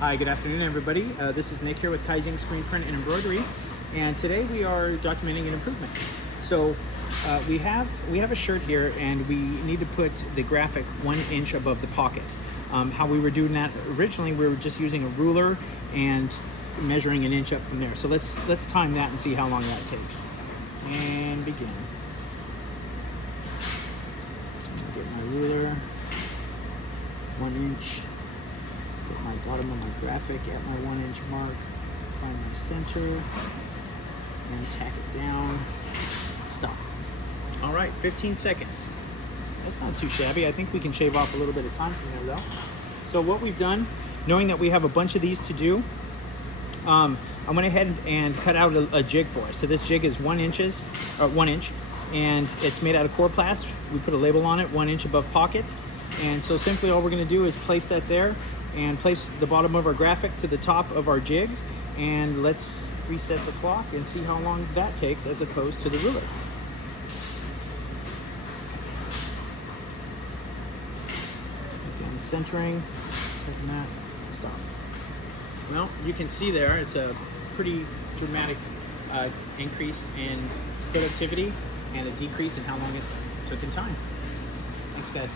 Hi, good afternoon, everybody. This is Nick here with Kaizink Screen Print and Embroidery, and today we are documenting an improvement. So we have a shirt here, and we need to put the graphic 1 inch above the pocket. How we were doing that originally, we were just using a ruler and measuring 1 inch up from there. So let's time that and see how long that takes. And begin. Get my ruler, 1 inch. Put my bottom of my graphic at my 1 inch mark, find my center, and tack it down, stop. All right, 15 seconds. That's not too shabby. I think we can shave off a little bit of time from there though. So what we've done, knowing that we have a bunch of these to do, I went ahead and cut out a jig for us. So this jig is 1 inch, and it's made out of Coroplast. We put a label on it, 1 inch above pocket. And so simply all we're gonna do is place that there and place the bottom of our graphic to the top of our jig, and let's reset the clock and see how long that takes as opposed to the ruler. Again, centering, checking that, stop. Well, you can see there, it's a pretty dramatic increase in productivity and a decrease in how long it took in time. Thanks, guys.